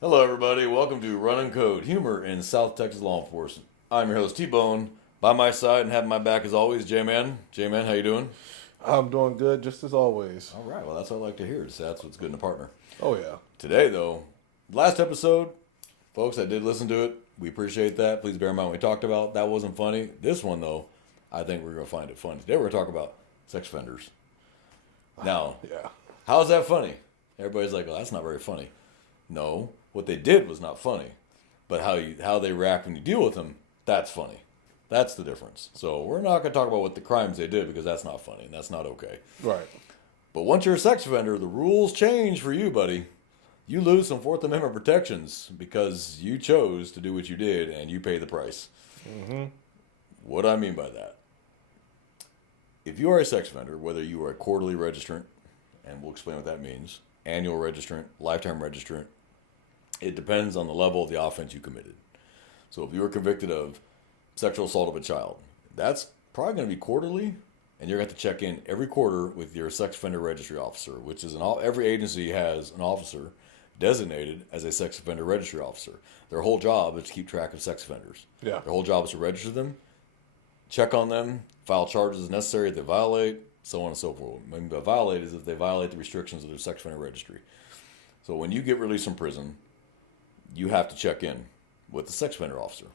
Hello, everybody. Welcome to Run and Code, humor in South Texas law enforcement. I'm your host, T-Bone. By my side and having my back as always, J-Man. J-Man, how you doing? I'm doing good, just as always. All right. Well, that's what I like to hear. That's what's good in a partner. Oh, yeah. Today, though, last episode, folks, I did listen to it. We appreciate that. Please bear in mind what we talked about. That wasn't funny. This one, though, I think we're going to find it funny. Today, we're going to talk about sex offenders. Now, Yeah. how's that funny? Everybody's like, well, that's not very funny. No, what they did was not funny. But how they react when you deal with them, that's funny. That's the difference. So we're not going to talk about what the crimes they did because that's not funny and that's not okay. Right. But once you're a sex offender, the rules change for you, buddy. You lose some Fourth Amendment protections because you chose to do what you did and you pay the price. Mm-hmm. What do I mean by that? If you are a sex offender, whether you are a quarterly registrant, and we'll explain what that means, annual registrant, lifetime registrant, it depends on the level of the offense you committed. So if you were convicted of sexual assault of a child, that's probably going to be quarterly, and you're going to have to check in every quarter with your sex offender registry officer, which is every agency has an officer designated as a sex offender registry officer. Their whole job is to keep track of sex offenders. Yeah. Their whole job is to register them, check on them, file charges as necessary if they violate, so on and so forth. What I mean by violate is if they violate the restrictions of their sex offender registry. So when you get released from prison, you have to check in with the sex offender officer.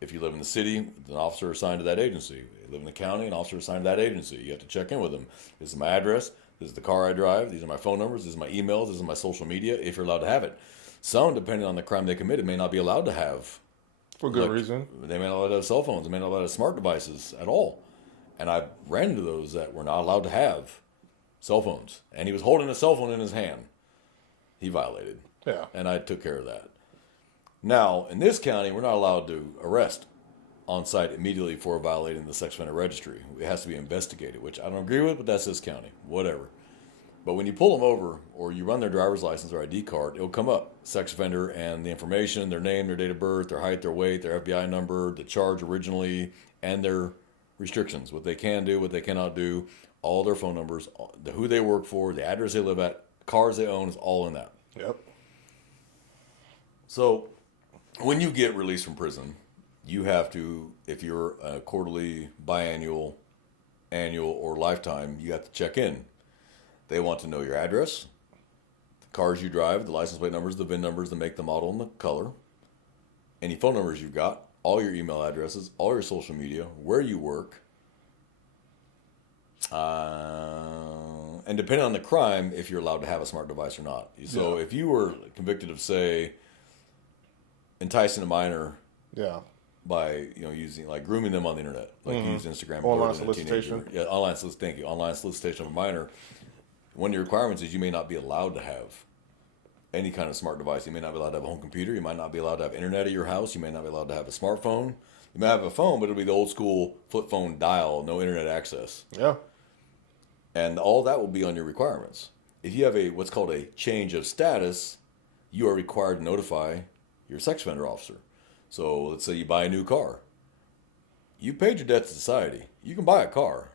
If you live in the city, an officer assigned to that agency. If you live in the county, an officer assigned to that agency. You have to check in with them. This is my address. This is the car I drive. These are my phone numbers. This is my emails. This is my social media, if you're allowed to have it. Some, depending on the crime they committed, may not be allowed to have. For good reason. They may not allowed to have cell phones. They may not allowed to have smart devices at all. And I ran into those that were not allowed to have cell phones. And he was holding a cell phone in his hand. He violated. Yeah. And I took care of that. Now, in this county, we're not allowed to arrest on site immediately for violating the sex offender registry. It has to be investigated, which I don't agree with, but that's this county. Whatever. But when you pull them over or you run their driver's license or ID card, it'll come up. Sex offender and the information, their name, their date of birth, their height, their weight, their FBI number, the charge originally, and their restrictions. What they can do, what they cannot do, all their phone numbers, who they work for, the address they live at, cars they own, is all in that. Yep. So when you get released from prison, you have to, if you're a quarterly, biannual, annual, or lifetime, you have to check in. They want to know your address, the cars you drive, the license plate numbers, the VIN numbers, the make, the model, and the color, any phone numbers you've got, all your email addresses, all your social media, where you work, and depending on the crime, if you're allowed to have a smart device or not. So if you were convicted of, say, enticing a minor Yeah. by using like grooming them on the internet, like use Instagram, Online more than a teenager. solicitation. Yeah, thank you. Online solicitation of a minor. One of your requirements is you may not be allowed to have any kind of smart device. You may not be allowed to have a home computer. You might not be allowed to have internet at your house. You may not be allowed to have a smartphone. You may have a phone, but it'll be the old school flip phone dial, no internet access. Yeah. And all that will be on your requirements. If you have what's called a change of status, you are required to notify your sex offender officer. So let's say you buy a new car. You paid your debt to society. You can buy a car,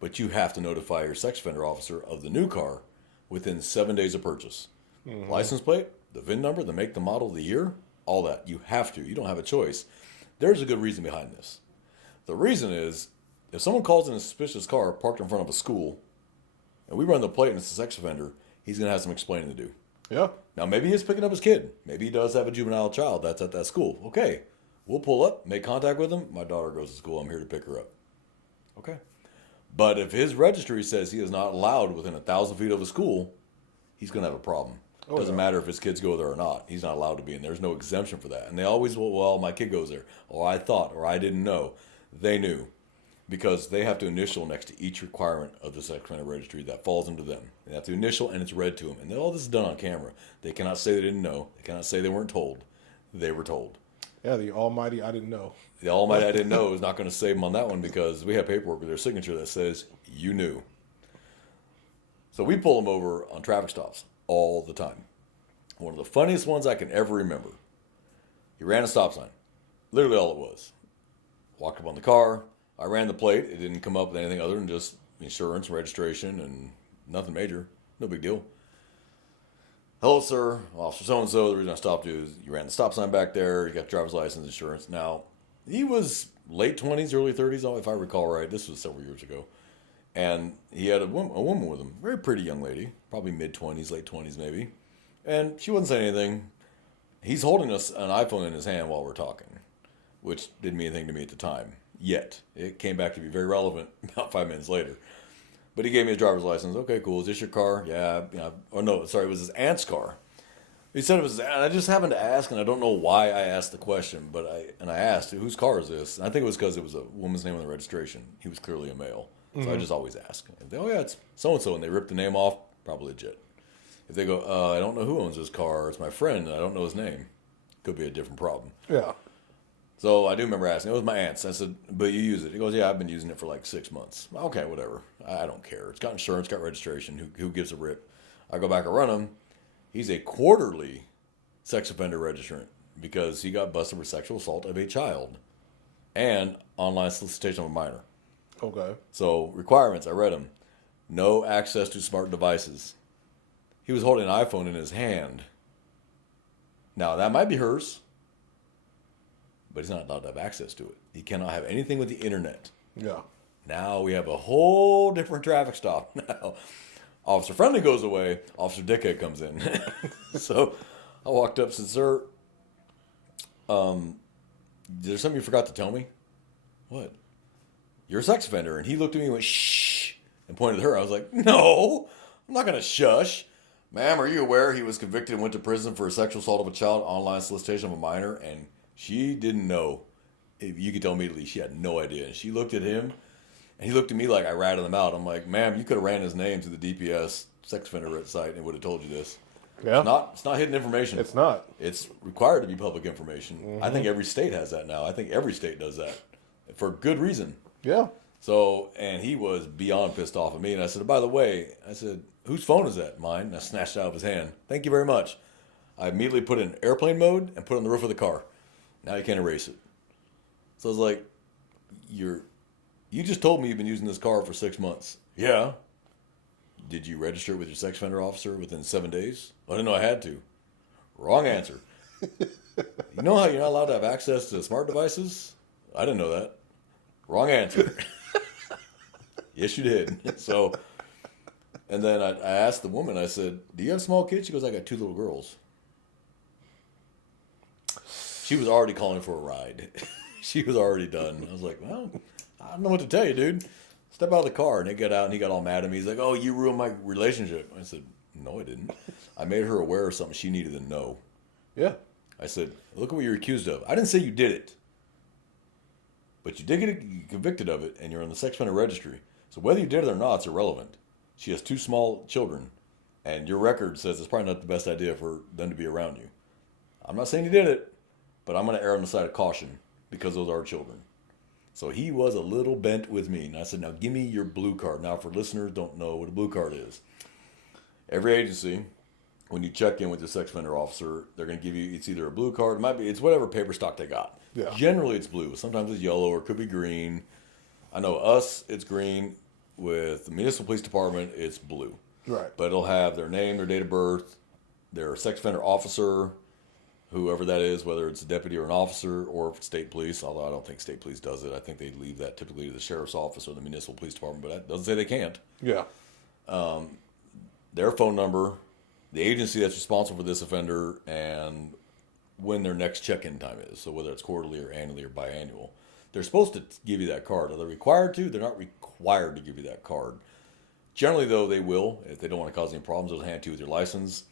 but you have to notify your sex offender officer of the new car within 7 days of purchase. License plate, the VIN number, the make, the model, the year, all that. You have to. You don't have a choice. There's a good reason behind this. The reason is, if someone calls in a suspicious car parked in front of a school, and we run the plate and it's a sex offender, he's going to have some explaining to do. Yeah. Now, maybe he's picking up his kid. Maybe he does have a juvenile child that's at that school. Okay, we'll pull up, make contact with him. My daughter goes to school. I'm here to pick her up. Okay. But if his registry says he is not allowed within 1,000 feet of a school, he's going to have a problem. Doesn't matter if his kids go there or not. He's not allowed to be, and there's no exemption for that. And they always, well, my kid goes there. Or I thought, or I didn't know. They knew. Because they have to initial next to each requirement of the sex offender registry that falls into them. They have to initial, and it's read to them. And all this is done on camera. They cannot say they didn't know. They cannot say they weren't told. They were told. Yeah, the almighty I didn't know. The almighty I didn't know is not going to save them on that one because we have paperwork with their signature that says, you knew. So we pull them over on traffic stops all the time. One of the funniest ones I can ever remember. He ran a stop sign. Literally all it was. Walked up on the car. I ran the plate. It didn't come up with anything other than just insurance, registration, and nothing major. No big deal. Hello, sir. Officer so-and-so. The reason I stopped you is you ran the stop sign back there. You got driver's license, insurance. Now, he was late 20s, early 30s, if I recall right. This was several years ago. And he had a woman with him. Very pretty young lady. Probably mid-20s, late 20s maybe. And she wasn't saying anything. He's holding us an iPhone in his hand while we're talking, which didn't mean anything to me at the time. Yet. It came back to be very relevant about 5 minutes later. But he gave me a driver's license. Okay, cool. Is this your car? Yeah. Oh, no, sorry. It was his aunt's car. He said it was his aunt. I just happened to ask, and I don't know why I asked the question, but I asked, whose car is this? And I think it was because it was a woman's name on the registration. He was clearly a male. So I just always ask. If they, oh, yeah, it's so-and-so, and they rip the name off, probably legit. If they go, I don't know who owns this car. It's my friend, and I don't know his name. Could be a different problem. Yeah. So I do remember asking. It was my aunt's. I said, but you use it? He goes, yeah, I've been using it for like 6 months. Okay, whatever. I don't care. It's got insurance, got registration. Who gives a rip? I go back and run him. He's a quarterly sex offender registrant because he got busted for sexual assault of a child and online solicitation of a minor. Okay. So requirements, I read them. No access to smart devices. He was holding an iPhone in his hand. Now, that might be hers, but he's not allowed to have access to it. He cannot have anything with the internet. Yeah. Now we have a whole different traffic stop. Now, Officer Friendly goes away. Officer Dickhead comes in. So I walked up and said, sir, there's something you forgot to tell me? What? You're a sex offender. And he looked at me and went, shh, and pointed at her. I was like, no, I'm not going to shush. Ma'am, are you aware he was convicted and went to prison for a sexual assault of a child, online solicitation of a minor? And she didn't know. You could tell immediately she had no idea. And she looked at him, and he looked at me like I ratted him out. I'm like, ma'am, you could have ran his name to the DPS sex offender site and it would have told you this. Yeah. It's not hidden information. It's not. It's required to be public information. I think every state has that now. I think every state does that for good reason. Yeah. So, and he was beyond pissed off at me. And I said, by the way, I said, whose phone is that? Mine. And I snatched it out of his hand. Thank you very much. I immediately put it in airplane mode and put it on the roof of the car. Now you can't erase it. So I was like, you just told me you've been using this car for 6 months. Yeah. Did you register it with your sex offender officer within 7 days? I didn't know I had to. Wrong answer. You know how you're not allowed to have access to smart devices? I didn't know that. Wrong answer. Yes, you did. So, and then I asked the woman, I said, do you have small kids? She goes, I got 2 little girls. She was already calling for a ride. She was already done. I was like, well, I don't know what to tell you, dude. Step out of the car. And they got out and he got all mad at me. He's like, oh, you ruined my relationship. I said, no, I didn't. I made her aware of something she needed to know. Yeah. I said, look at what you're accused of. I didn't say you did it. But you did get convicted of it and you're on the sex offender registry. So whether you did it or not, it's irrelevant. She has 2 small children. And your record says it's probably not the best idea for them to be around you. I'm not saying you did it, but I'm going to err on the side of caution because those are children. So he was a little bent with me. And I said, now give me your blue card. Now for listeners don't know what a blue card is. Every agency, when you check in with the sex offender officer, they're going to give you, it's either a blue card, it's whatever paper stock they got. Yeah. Generally it's blue. Sometimes it's yellow or it could be green. I know us, it's green. With the municipal police department, it's blue. Right. But it'll have their name, their date of birth, their sex offender officer, whoever that is, whether it's a deputy or an officer, or if it's state police, although I don't think state police does it. I think they leave that typically to the sheriff's office or the municipal police department, but that doesn't say they can't. Yeah. Their phone number, the agency that's responsible for this offender, and when their next check-in time is. So whether it's quarterly or annually or biannual. They're supposed to give you that card. Are they required to? They're not required to give you that card. Generally, though, they will. If they don't want to cause any problems, they'll hand it to you with your license.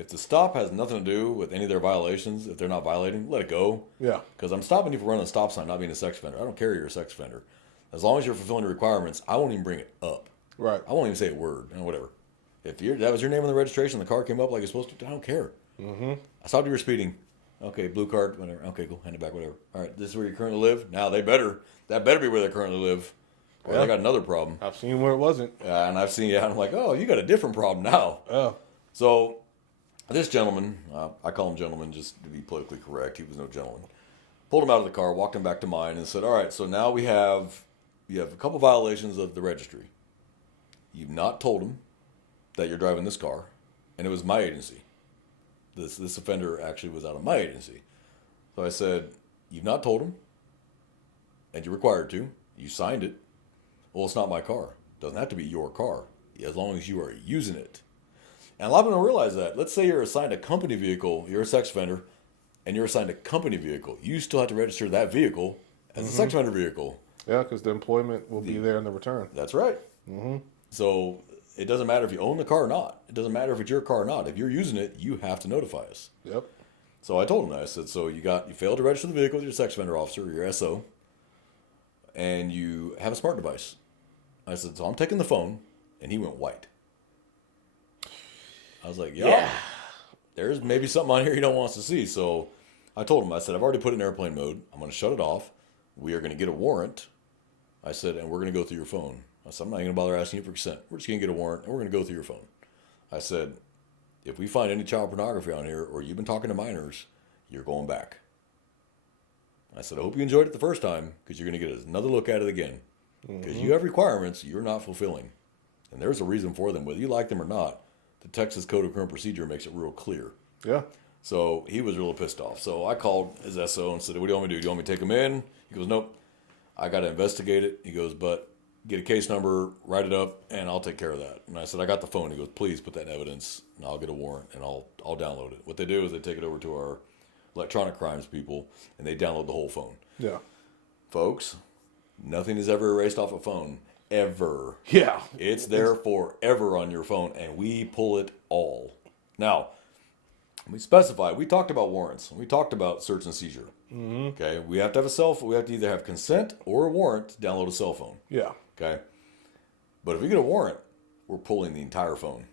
If the stop has nothing to do with any of their violations, if they're not violating, let it go. Yeah. Because I'm stopping you for running a stop sign, not being a sex offender. I don't care you're a sex offender. As long as you're fulfilling the requirements, I won't even bring it up. Right. I won't even say a word. Whatever. If that was your name on the registration, the car came up like it's supposed to, I don't care. Mm-hmm. I stopped you for speeding. Okay, blue card, whatever. Okay, cool. Hand it back, whatever. All right, this is where you currently live. Now that better be where they currently live. Or I got another problem. I've seen where it wasn't. And I've seen, and I'm like, oh, you got a different problem now. Oh. So this gentleman, I call him gentleman just to be politically correct. He was no gentleman. Pulled him out of the car, walked him back to mine, and said, all right, so now you have a couple violations of the registry. You've not told him that you're driving this car, and it was my agency. this offender actually was out of my agency. So I said, you've not told him, and you're required to. You signed it. Well, it's not my car. It doesn't have to be your car, as long as you are using it. And a lot of people don't realize that. Let's say you're assigned a company vehicle, you're a sex offender, and you're assigned a company vehicle. You still have to register that vehicle as a sex offender vehicle. Yeah, because the employment will be there in the return. That's right. So it doesn't matter if you own the car or not. It doesn't matter if it's your car or not. If you're using it, you have to notify us. Yep. So I told him that. I said, so you failed to register the vehicle with your sex offender officer or your SO, and you have a smart device. I said, so I'm taking the phone, and he went white. I was like, yeah, there's maybe something on here you don't want us to see. So I told him, I said, I've already put it in airplane mode. I'm going to shut it off. We are going to get a warrant. I said, and we're going to go through your phone. I said, I'm not going to bother asking you for consent. We're just going to get a warrant, and we're going to go through your phone. I said, if we find any child pornography on here, or you've been talking to minors, you're going back. I said, I hope you enjoyed it the first time, because you're going to get another look at it again. Because you have requirements you're not fulfilling. And there's a reason for them. Whether you like them or not, the Texas Code of Criminal Procedure makes it real clear. Yeah. So he was real pissed off. So I called his SO and said, what do you want me to do? Do you want me to take him in? He goes, nope. I got to investigate it. He goes, but get a case number, write it up, and I'll take care of that. And I said, I got the phone. He goes, please put that in evidence, and I'll get a warrant, and I'll download it. What they do is they take it over to our electronic crimes people, and they download the whole phone. Yeah. Folks, nothing is ever erased off a phone. Ever. Yeah. It's there forever on your phone, and we pull it all. Now, we specify, we talked about warrants. We talked about search and seizure. Okay, we have to have a cell phone. We have to either have consent or a warrant to download a cell phone. Yeah. Okay, but if we get a warrant, we're pulling the entire phone.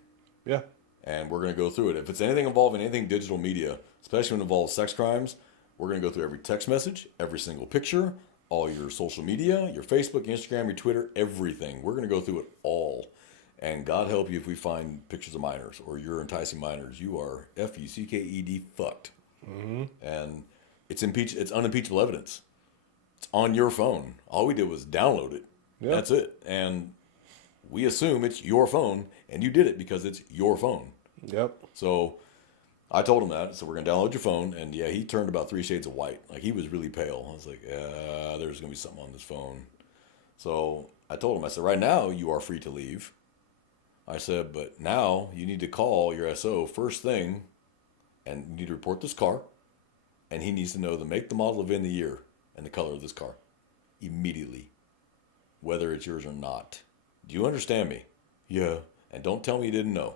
Yeah. And we're going to go through it. If it's anything involving anything digital media, especially when it involves sex crimes, we're going to go through every text message, every single picture, all your social media, your Facebook, Instagram, your Twitter, everything. We're going to go through it all. And God help you if we find pictures of minors or you're enticing minors. You are F-U-C-K-E-D fucked. And it's unimpeachable evidence. It's on your phone. All we did was download it. Yeah. That's it. And we assume it's your phone, and you did it because it's your phone. Yep. So I told him that. So we're going to download your phone. And yeah, he turned about 3 shades of white. Like, he was really pale. I was like, there's going to be something on this phone. So I told him, I said, right now you are free to leave. I said, but now you need to call your SO first thing, and you need to report this car. And he needs to know the make, the model, the VIN, the year, and the color of this car immediately, whether it's yours or not. Do you understand me? Yeah. And don't tell me you didn't know.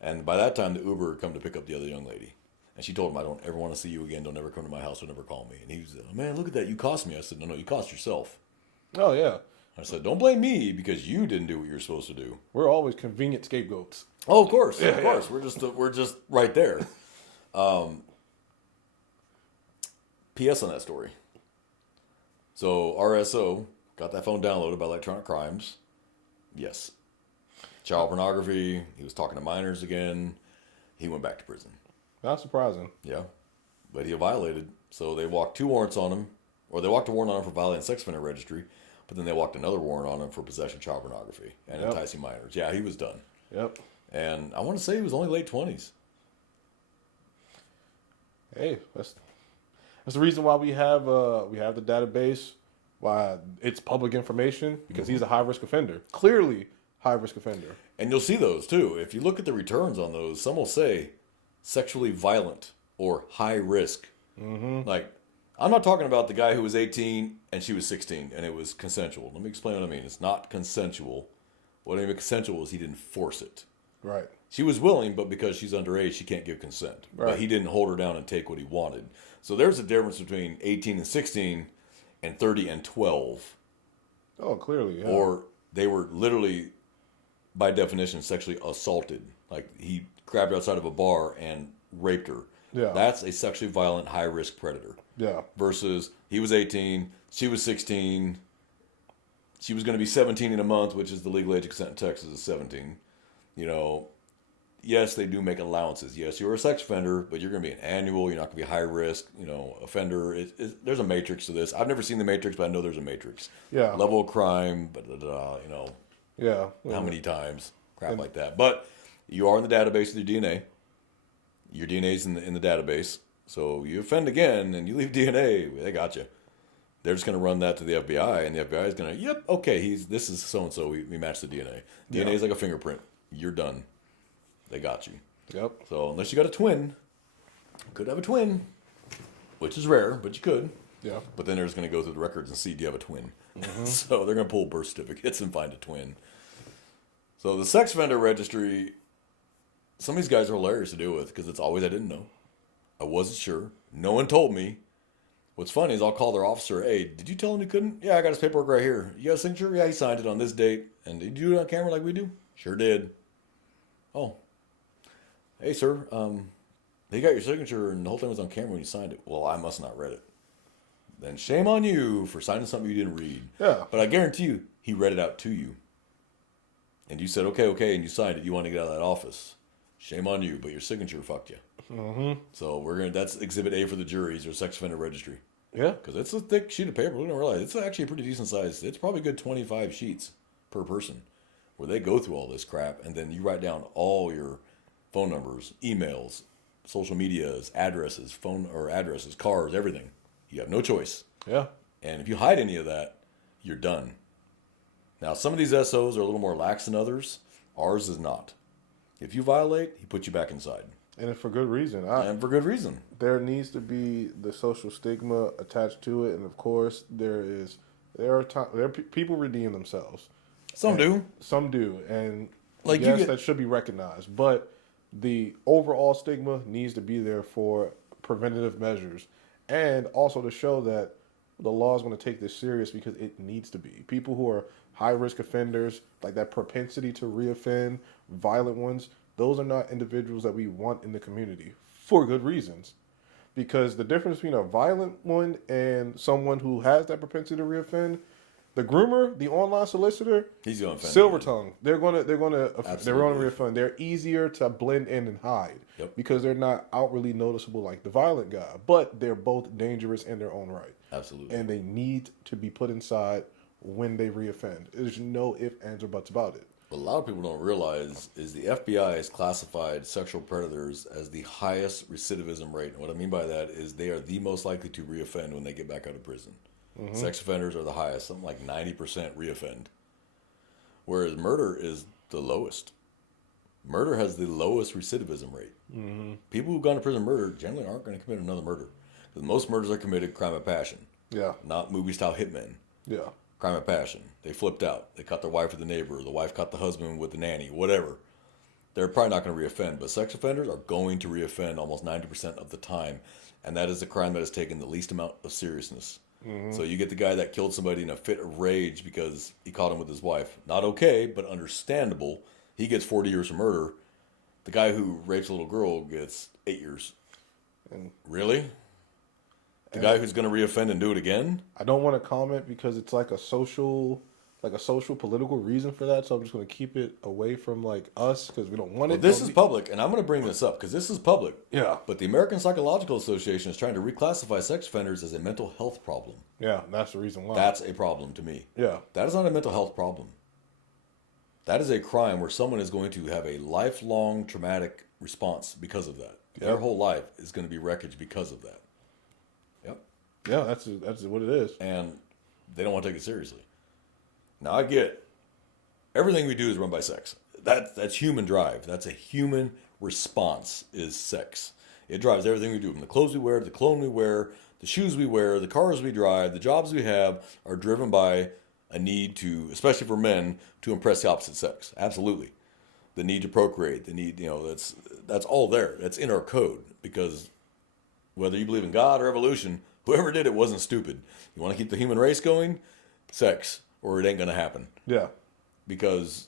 And by that time, the Uber had come to pick up the other young lady. And she told him, I don't ever want to see you again. Don't ever come to my house. Don't ever call me. And he was like, man, look at that. You cost me. I said, no, you cost yourself. Oh, yeah. I said, don't blame me because you didn't do what you're supposed to do. We're always convenient scapegoats. Oh, of course. Yeah, Of course. yeah. We're just right there. P.S. on that story. So RSO got that phone downloaded by Electronic Crimes. Yes. Child pornography. He was talking to minors again. He went back to prison. Not surprising. Yeah. But he violated. So they walked 2 warrants on him. Or they walked a warrant on him for violating sex offender registry. But then they walked another warrant on him for possession of child pornography and enticing minors. Yeah, he was done. Yep. And I want to say he was only late 20s. Hey, that's the reason why we have the database, why it's public information, because he's a high risk offender. Clearly high risk offender. And you'll see those too. If you look at the returns on those, some will say sexually violent or high risk. Like, I'm not talking about the guy who was 18 and she was 16 and it was consensual. Let me explain what I mean. It's not consensual. What I mean consensual is he didn't force it. Right. She was willing, but because she's underage, she can't give consent. Right. But he didn't hold her down and take what he wanted. So there's a difference between 18 and 16 and 30 and 12. Oh, clearly, yeah. Or they were literally, by definition, sexually assaulted. Like, he grabbed her outside of a bar and raped her. Yeah. That's a sexually violent, high-risk predator. Yeah. Versus he was 18, she was 16, she was going to be 17 in a month, which is the legal age of consent in Texas is 17. You know, yes, they do make allowances. Yes, you're a sex offender, but you're going to be an annual. You're not going to be a high-risk, offender. There's a matrix to this. I've never seen the matrix, but I know there's a matrix. Yeah. Level of crime, Yeah. how many times, crap like that. But you are in the database with your DNA. Your DNA's in the database. So you offend again and you leave DNA, they got you. They're just going to run that to the FBI, and the FBI is going to, yep, okay, this is so and so. We match the DNA. DNA is like a fingerprint. You're done. They got you. Yep. So unless you got a twin, you could have a twin, which is rare, but you could. Yeah. But then they're just going to go through the records and see, do you have a twin? So they're going to pull birth certificates and find a twin. So the sex offender registry, some of these guys are hilarious to deal with because it's always I didn't know. I wasn't sure. No one told me. What's funny is I'll call their officer, hey, did you tell him he couldn't? Yeah, I got his paperwork right here. You got a signature? Yeah, he signed it on this date. And did you do it on camera like we do? Sure did. Oh. Hey, sir, he got your signature and the whole thing was on camera when you signed it. Well, I must not read it. Then shame on you for signing something you didn't read. Yeah. But I guarantee you, he read it out to you. And you said, okay, and you signed it. You want to get out of that office. Shame on you, but your signature fucked you. Mm-hmm. So that's Exhibit A for the juries or sex offender registry. Yeah. Because it's a thick sheet of paper. We don't realize it's actually a pretty decent size. It's probably a good 25 sheets per person where they go through all this crap. And then you write down all your phone numbers, emails, social medias, addresses, cars, everything. You have no choice. Yeah. And if you hide any of that, you're done. Now, some of these SOs are a little more lax than others. Ours is not. If you violate, he puts you back inside. And for good reason. And for good reason. There needs to be the social stigma attached to it, and of course, there are people redeem themselves. Some do. Some do, and Like yes, that should be recognized. But the overall stigma needs to be there for preventative measures, and also to show that the law is going to take this serious because it needs to be. People who are high risk offenders, like that propensity to reoffend, violent ones, those are not individuals that we want in the community for good reasons. Because the difference between a violent one and someone who has that propensity to reoffend, the groomer, the online solicitor, he's going to offend. Silver tongue. They're going to reoffend. They're easier to blend in and hide because they're not outwardly noticeable like the violent guy, but they're both dangerous in their own right. Absolutely. And they need to be put inside when they reoffend. There's no ifs, ands, or buts about it. What a lot of people don't realize is the FBI has classified sexual predators as the highest recidivism rate. And what I mean by that is they are the most likely to reoffend when they get back out of prison. Mm-hmm. Sex offenders are the highest, something like 90% reoffend. Whereas murder is the lowest. Murder has the lowest recidivism rate. Mm-hmm. People who've gone to prison murder generally aren't going to commit another murder. Because most murders are committed crime of passion. Yeah. Not movie-style hitmen. Yeah. Crime of passion. They flipped out. They caught their wife with the neighbor. The wife caught the husband with the nanny. Whatever. They're probably not going to reoffend. But sex offenders are going to reoffend almost 90% of the time. And that is the crime that has taken the least amount of seriousness. Mm-hmm. So you get the guy that killed somebody in a fit of rage because he caught him with his wife. Not okay, but understandable. He gets 40 years for murder. The guy who rapes a little girl gets 8 years. And really? The guy who's going to reoffend and do it again? I don't want to comment because it's like a social political reason for that. So I'm just going to keep it away from like us because we don't want it. This is public, and I'm going to bring this up because this is public. Yeah. But the American Psychological Association is trying to reclassify sex offenders as a mental health problem. Yeah, that's the reason why. That's a problem to me. Yeah. That is not a mental health problem. That is a crime where someone is going to have a lifelong traumatic response because of that. Yep. Their whole life is going to be wreckage because of that. Yep. Yeah, that's what it is. And they don't want to take it seriously. Now, I get everything we do is run by sex. That's human drive. That's a human response is sex. It drives everything we do. From the clothes we wear, the cologne we wear, the shoes we wear, the cars we drive, the jobs we have are driven by a need to, especially for men, to impress the opposite sex. Absolutely. The need to procreate, the need, that's all there. That's in our code because whether you believe in God or evolution, whoever did it wasn't stupid. You want to keep the human race going? Sex. Or it ain't going to happen. Yeah. Because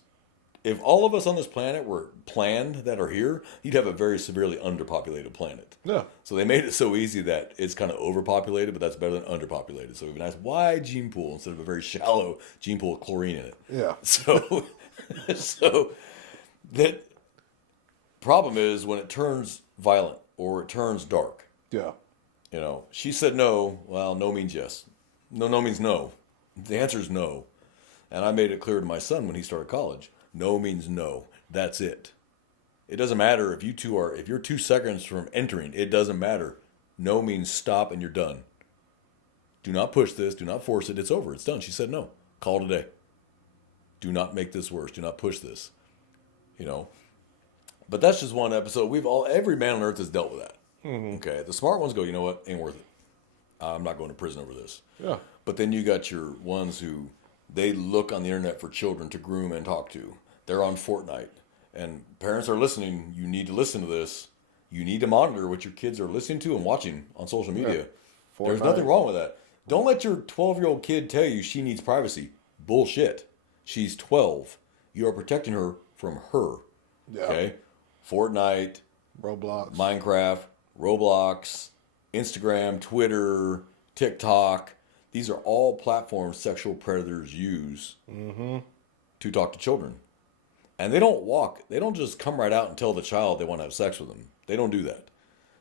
if all of us on this planet were planned that are here, you'd have a very severely underpopulated planet. Yeah. So they made it so easy that it's kind of overpopulated, but that's better than underpopulated. So we have a nice wide gene pool instead of a very shallow gene pool with chlorine in it. Yeah. So that problem is when it turns violent or it turns dark. Yeah. She said no. Well, no means yes. No means no. The answer is no. And I made it clear to my son when he started college. No means no. That's it. It doesn't matter if you're 2 seconds from entering, it doesn't matter. No means stop and you're done. Do not push this. Do not force it. It's over. It's done. She said no. Call today. Do not make this worse. Do not push this. You know. But that's just one episode. Every man on earth has dealt with that. Mm-hmm. Okay. The smart ones go, you know what? Ain't worth it. I'm not going to prison over this. Yeah. But then you got your ones who they look on the internet for children to groom and talk to. They're on Fortnite. And parents are listening. You need to listen to this. You need to monitor what your kids are listening to and watching on social media. Yeah. There's nothing wrong with that. Don't let your 12-year-old kid tell you she needs privacy. Bullshit. She's 12. You are protecting her from her. Yeah. Okay? Fortnite, Roblox, Minecraft, Roblox, Instagram, Twitter, TikTok. These are all platforms sexual predators use to talk to children. And they don't just come right out and tell the child they want to have sex with them. They don't do that.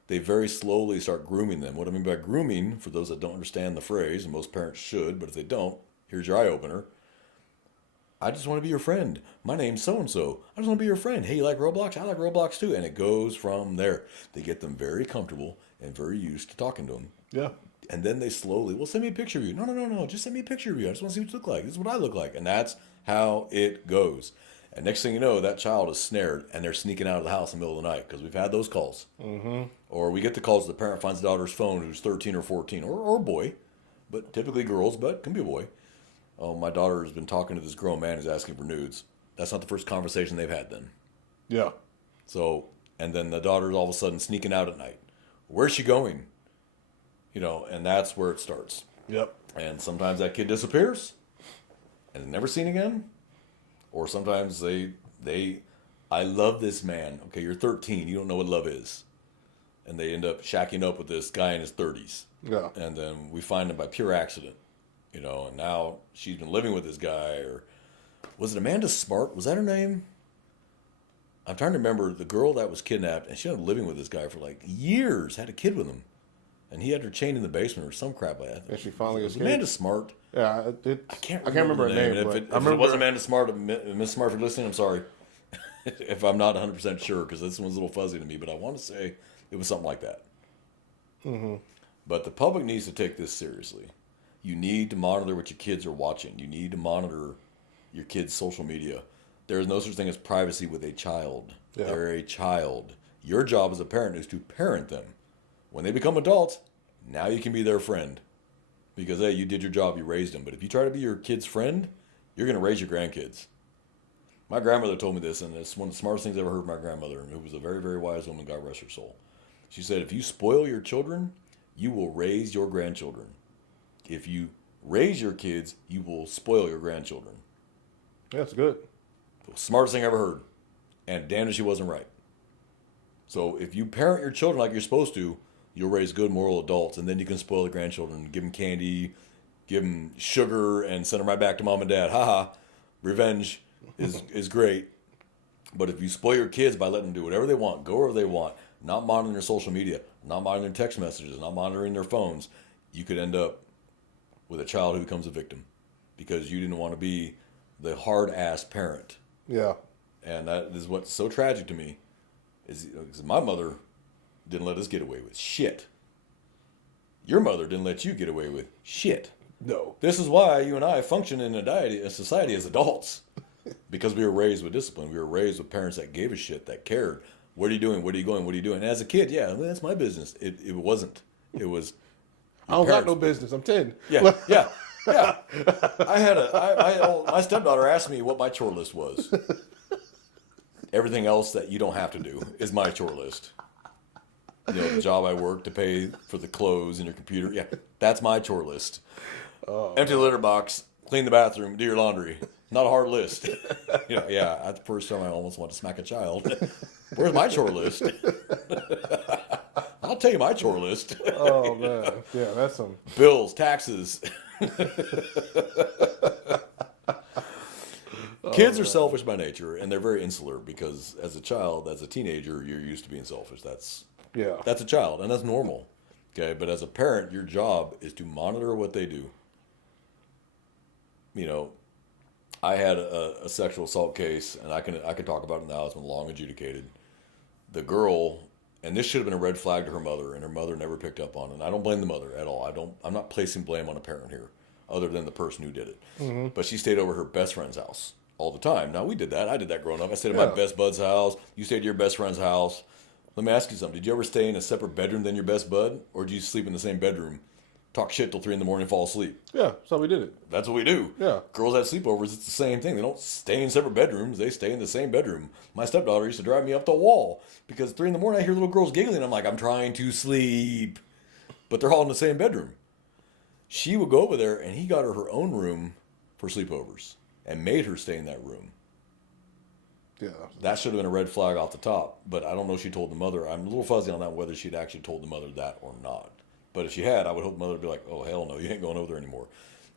They very slowly start grooming them. What I mean by grooming, for those that don't understand the phrase, and most parents should, but if they don't, here's your eye opener. I just want to be your friend. My name's so-and-so. I just want to be your friend. Hey, you like Roblox? I like Roblox too. And it goes from there. They get them very comfortable and very used to talking to them. Yeah. And then they slowly, well, send me a picture of you. No. Just send me a picture of you. I just want to see what you look like. This is what I look like. And that's how it goes. And next thing you know, that child is snared and they're sneaking out of the house in the middle of the night because we've had those calls. Mm-hmm. Or we get the calls the parent finds the daughter's phone who's 13 or 14 or a boy, but typically girls, but can be a boy. Oh, my daughter has been talking to this grown man who's asking for nudes. That's not the first conversation they've had then. Yeah. So, and then the daughter's all of a sudden sneaking out at night. Where's she going? You know, and that's where it starts. Yep. And sometimes that kid disappears and is never seen again. Or sometimes I love this man. Okay, you're 13. You don't know what love is. And they end up shacking up with this guy in his 30s. Yeah. And then we find him by pure accident. You know, and now she's been living with this guy. Or was it Amanda Smart? Was that her name? I'm trying to remember the girl that was kidnapped. And she ended up living with this guy for like years. Had a kid with him. And he had her chained in the basement or some crap like that. And she finally escaped. Amanda Smart. Yeah, I can't remember her name. If it wasn't Amanda Smart, Miss Smart, for listening, I'm sorry. If I'm not 100% sure, because this one's a little fuzzy to me, but I want to say it was something like that. Mm-hmm. But the public needs to take this seriously. You need to monitor what your kids are watching. You need to monitor your kids' social media. There is no such thing as privacy with a child. Yeah. They're a child. Your job as a parent is to parent them. When they become adults, now you can be their friend. Because, hey, you did your job, you raised them. But if you try to be your kid's friend, you're going to raise your grandkids. My grandmother told me this, and it's one of the smartest things I ever heard from my grandmother, who was a very, very wise woman, God rest her soul. She said, if you spoil your children, you will raise your grandchildren. If you raise your kids, you will spoil your grandchildren. That's good. The smartest thing I ever heard. And damn if she wasn't right. So if you parent your children like you're supposed to, you'll raise good moral adults, and then you can spoil the grandchildren. Give them candy, give them sugar, and send them right back to mom and dad. Haha, revenge is great. But if you spoil your kids by letting them do whatever they want, go wherever they want, not monitoring their social media, not monitoring text messages, not monitoring their phones, you could end up with a child who becomes a victim because you didn't want to be the hard-ass parent. Yeah. And that is what's so tragic to me is my mother didn't let us get away with shit. Your mother didn't let you get away with shit. No. This is why you and I function in a society as adults. Because we were raised with discipline. We were raised with parents that gave a shit, that cared. What are you doing? What are you going? What are you doing? And as a kid, yeah, that's my business. It wasn't. It was. I don't got no business. I'm 10. Yeah. My stepdaughter asked me what my chore list was. Everything else that you don't have to do is my chore list. You know, the job I work to pay for the clothes and your computer. Yeah, that's my chore list. Oh, empty the litter box, clean the bathroom, do your laundry. Not a hard list. You know, yeah, that's the first time I almost want to smack a child. Where's my chore list? I'll tell you my chore list. Oh, man. Yeah, that's some... Bills, taxes. Kids are selfish by nature, and they're very insular because as a child, as a teenager, you're used to being selfish. That's a child, and that's normal. Okay, but as a parent, your job is to monitor what they do. You know, I had a sexual assault case, and I can talk about it now. It's been long adjudicated. the girl, and this should have been a red flag to her mother, and her mother never picked up on it. And I don't blame the mother at all. I'm not placing blame on a parent here, other than the person who did it. Mm-hmm. But she stayed over her best friend's house all the time. Now we did that. I did that growing up. I stayed at Yeah. my best bud's house. You stayed at your best friend's house. Let me ask you something. Did you ever stay in a separate bedroom than your best bud, or did you sleep in the same bedroom, talk shit till 3 a.m, fall asleep? Yeah, so we did it. That's what we do. Yeah. Girls have sleepovers. It's the same thing. They don't stay in separate bedrooms. They stay in the same bedroom. My stepdaughter used to drive me up the wall because at 3 a.m, I hear little girls giggling. I'm like, I'm trying to sleep, but they're all in the same bedroom. She would go over there, and he got her own room for sleepovers and made her stay in that room. Yeah. That should have been a red flag off the top, but I don't know if she told the mother. I'm a little fuzzy on that, whether she'd actually told the mother that or not. But if she had, I would hope the mother would be like, oh, hell no, you ain't going over there anymore.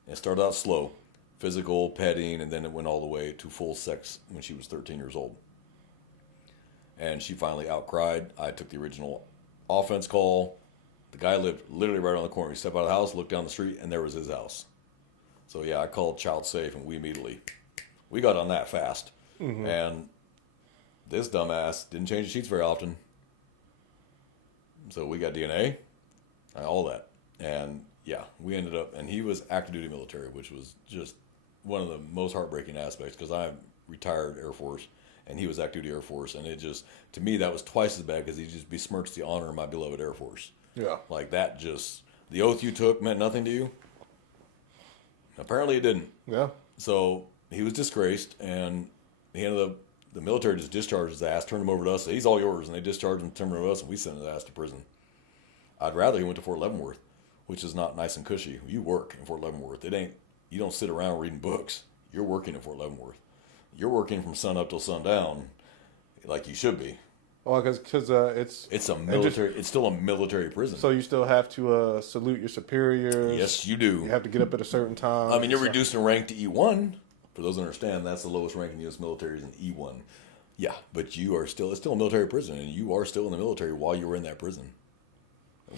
And it started out slow, physical, petting, and then it went all the way to full sex when she was 13 years old. And she finally outcried. I took the original offense call. The guy lived literally right around the corner. We stepped out of the house, looked down the street, and there was his house. So yeah, I called child safe, and we got on that fast. Mm-hmm. And this dumbass didn't change the sheets very often. So we got DNA, all that. And yeah, we ended up, and he was active duty military, which was just one of the most heartbreaking aspects because I'm retired Air Force and he was active duty Air Force. And it just, to me, that was twice as bad because he just besmirched the honor of my beloved Air Force. Yeah. Like that just, the oath you took meant nothing to you. Apparently it didn't. Yeah. So he was disgraced and he ended up, the military just discharged his ass, turned him over to us. He's all yours. And they discharged him, turned him over to us, and we sent his ass to prison. I'd rather he went to Fort Leavenworth, which is not nice and cushy. You work in Fort Leavenworth. You don't sit around reading books. You're working at Fort Leavenworth. You're working from sun up till sundown, like you should be. Well, because it's a military. It's still a military prison. So you still have to salute your superiors. Yes, you do. You have to get up at a certain time. I mean, you're reduced in rank to E1. For those who understand, that's the lowest rank in the U.S. military is an E1. Yeah, but you are still, it's still a military prison, and you are still in the military while you were in that prison.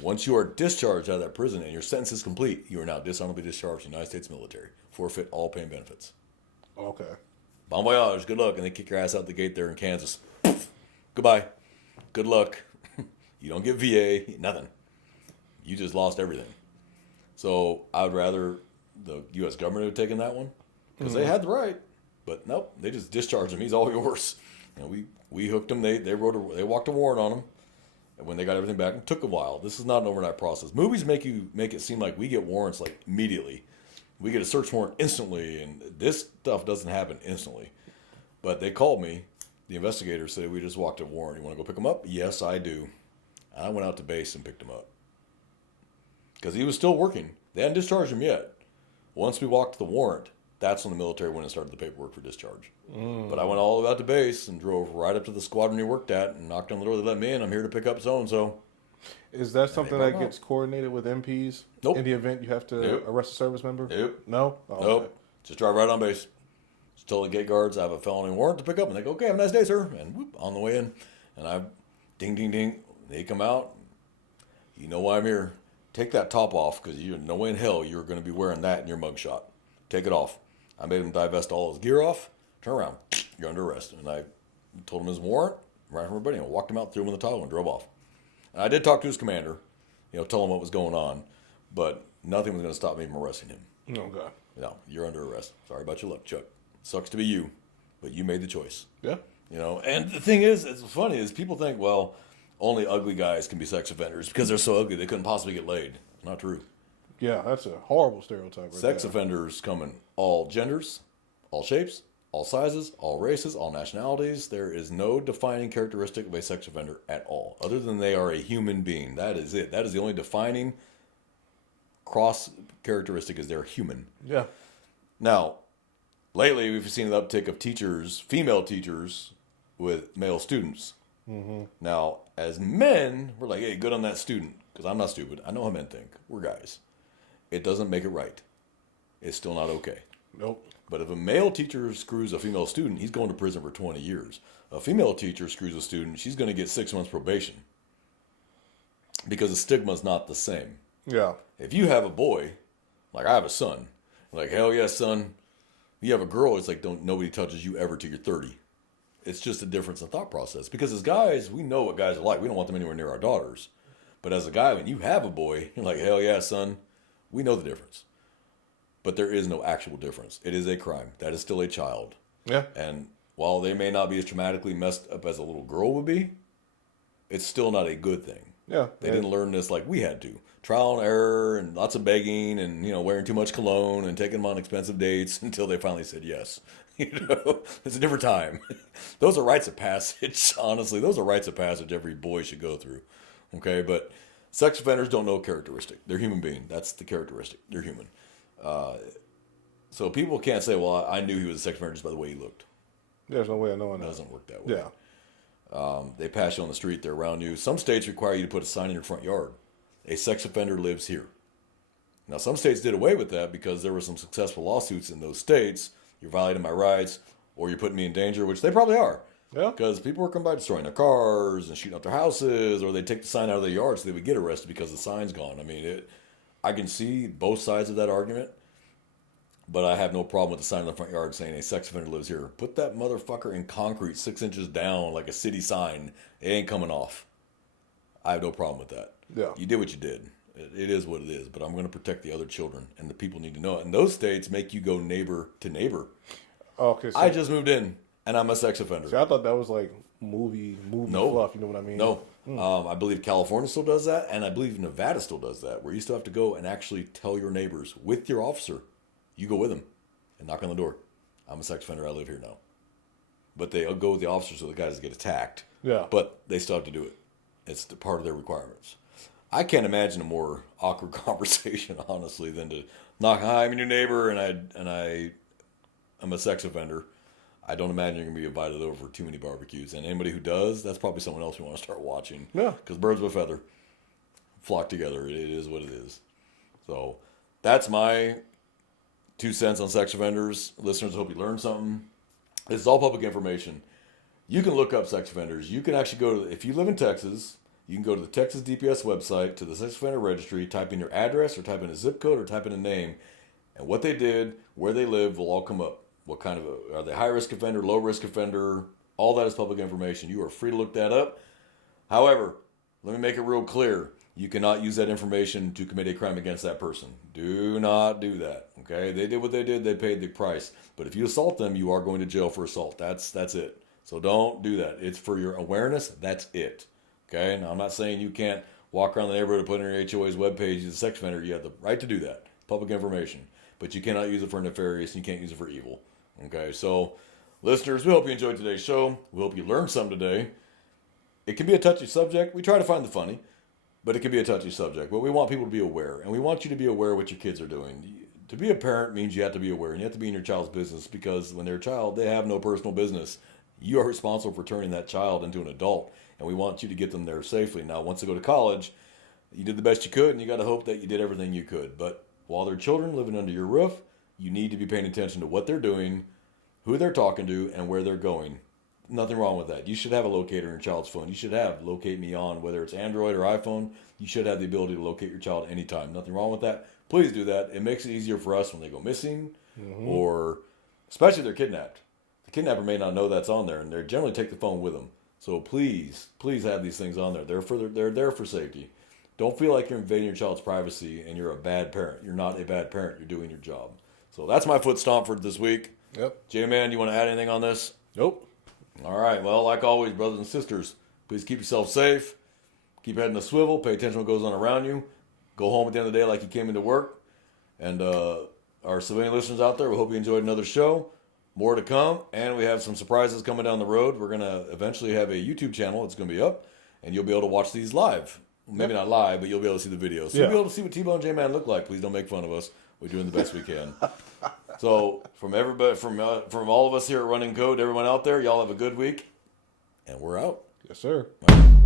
Once you are discharged out of that prison and your sentence is complete, you are now dishonorably discharged from the United States military. Forfeit all pay and benefits. Okay. Bon voyage, good luck, and they kick your ass out the gate there in Kansas. Goodbye. Good luck. You don't get VA, nothing. You just lost everything. So I would rather the U.S. government have taken that one because they had the right, but nope, they just discharged him. He's all yours. And we hooked him. They walked a warrant on him. And when they got everything back, it took a while. This is not an overnight process. Movies make it seem like we get warrants like immediately. We get a search warrant instantly, and this stuff doesn't happen instantly. But they called me. The investigator said, we just walked a warrant. You want to go pick him up? Yes, I do. And I went out to base and picked him up. Because he was still working. They hadn't discharged him yet. Once we walked the warrant, that's when the military went and started the paperwork for discharge. But I went all the way out to base and drove right up to the squadron he worked at and knocked on the door. They let me in. I'm here to pick up so-and-so. Is that something that gets coordinated with MPs? Nope. In the event you have to arrest a service member? Nope. No? Oh, Nope. okay. Just drive right on base. Just tell the gate guards I have a felony warrant to pick up. And they go, okay, have a nice day, sir. And whoop, on the way in. And I, ding, ding, ding. They come out. You know why I'm here. Take that top off because you no way in hell you're going to be wearing that in your mugshot. Take it off. I made him divest all his gear off. Turn around. You're under arrest. And I told him his warrant, right from everybody. I walked him out, threw him in the towel, and drove off. And I did talk to his commander, tell him what was going on, but nothing was going to stop me from arresting him. Okay. No, you're under arrest. Sorry about your luck, Chuck. Sucks to be you, but you made the choice. Yeah. And the thing is, it's funny, is people think, well, only ugly guys can be sex offenders because they're so ugly they couldn't possibly get laid. Not true. Yeah, that's a horrible stereotype. Right Sex there. offenders come in all genders, all shapes, all sizes, all races, all nationalities. There is no defining characteristic of a sex offender at all, other than they are a human being. That is it. That is the only defining cross characteristic is they're human. Yeah. Now, lately we've seen an uptick of teachers, female teachers, with male students. Mm-hmm. Now, as men, we're like, hey, good on that student, because I'm not stupid. I know how men think. We're guys. It doesn't make it right. It's still not okay. Nope. But if a male teacher screws a female student, he's going to prison for 20 years. A female teacher screws a student, she's going to get 6 months probation. Because the stigma is not the same. Yeah. If you have a boy, like I have a son, like, hell yes, son. You have a girl, it's like, nobody touches you ever till you're 30. It's just a difference in thought process. Because as guys, we know what guys are like. We don't want them anywhere near our daughters. But as a guy, when you have a boy, you're like, hell yeah, son. We know the difference. But there is no actual difference. It is a crime. That is still a child. Yeah. And while they may not be as traumatically messed up as a little girl would be, it's still not a good thing. Yeah. They didn't learn this like we had to. Trial and error and lots of begging and, wearing too much cologne and taking them on expensive dates until they finally said yes. It's a different time. Those are rites of passage. Honestly, those are rites of passage every boy should go through. Okay, but sex offenders don't know characteristic. They're human being. That's the characteristic. They're human. So people can't say, well, I knew he was a sex offender just by the way he looked. There's no way of knowing It that. doesn't work that way. Yeah. They pass you on the street. They're around you. Some states require you to put a sign in your front yard. A sex offender lives here. Now, some states did away with that because there were some successful lawsuits in those states. You're violating my rights, or you're putting me in danger, which they probably are. Yeah. Because people were coming by destroying their cars and shooting up their houses, or they take the sign out of their yard so they would get arrested because the sign's gone. I mean, I can see both sides of that argument, but I have no problem with the sign in the front yard saying a sex offender lives here. Put that motherfucker in concrete 6 inches down like a city sign. It ain't coming off. I have no problem with that. Yeah. You did what you did. It is what it is, but I'm going to protect the other children, and the people need to know it. And those states make you go neighbor to neighbor. Okay. So, I just moved in, and I'm a sex offender. see, I thought that was like movie fluff. You know what I mean? No. I believe California still does that, and I believe Nevada still does that, where you still have to go and actually tell your neighbors with your officer. You go with them and knock on the door. I'm a sex offender. I live here now. But they'll go with the officer so the guys get attacked. Yeah. But they still have to do it. It's part of their requirements. I can't imagine a more awkward conversation, honestly, than to knock, hi, I'm your neighbor, and I'm a sex offender. I don't imagine you're going to be invited over for too many barbecues. And anybody who does, that's probably someone else we want to start watching. Yeah. Because birds of a feather flock together. It is what it is. So that's my 2 cents on sex offenders. Listeners, I hope you learned something. This is all public information. You can look up sex offenders. You can actually go to, if you live in Texas, you can go to the Texas DPS website, to the sex offender registry, type in your address or type in a zip code or type in a name. And what they did, where they live, will all come up. What kind of, are they high risk offender, low risk offender? All that is public information. You are free to look that up. However, let me make it real clear. You cannot use that information to commit a crime against that person. Do not do that. Okay? They did what they did. They paid the price. But if you assault them, you are going to jail for assault. That's it. So don't do that. It's for your awareness. That's it. Okay? Now, I'm not saying you can't walk around the neighborhood and put on your HOA's webpage as a sex offender. You have the right to do that. Public information. But you cannot use it for nefarious, and you can't use it for evil. Okay? So, listeners, we hope you enjoyed today's show. We hope you learned something today. It can be a touchy subject. We try to find the funny, but it can be a touchy subject. But we want people to be aware, and we want you to be aware of what your kids are doing. To be a parent means you have to be aware, and you have to be in your child's business, because when they're a child, they have no personal business. You are responsible for turning that child into an adult, and we want you to get them there safely. Now, once they go to college, you did the best you could, and you got to hope that you did everything you could. But while they're children living under your roof, you need to be paying attention to what they're doing, who they're talking to, and where they're going. Nothing wrong with that. You should have a locator in your child's phone. You should have Locate Me On, whether it's Android or iPhone. You should have the ability to locate your child anytime. Nothing wrong with that. Please do that. It makes it easier for us when they go missing, or especially if they're kidnapped. The kidnapper may not know that's on there, and they generally take the phone with them. So please have these things on there. They're there for safety. Don't feel like you're invading your child's privacy and you're a bad parent. You're not a bad parent. You're doing your job. So that's my foot stomp for this week. Yep. J-Man, you want to add anything on this? Nope. All right. Well, like always, brothers and sisters, please keep yourself safe. Keep head in the swivel. Pay attention to what goes on around you. Go home at the end of the day like you came into work. And our civilian listeners out there, we hope you enjoyed another show. More to come. And we have some surprises coming down the road. We're going to eventually have a YouTube channel. It's going to be up. And you'll be able to watch these live. Maybe not live, but you'll be able to see the videos. So you'll be able to see what T-Bone and J-Man look like. Please don't make fun of us. We're doing the best we can. So from everybody, from all of us here at Running Code, everyone out there, y'all have a good week. And we're out. Yes, sir. All right.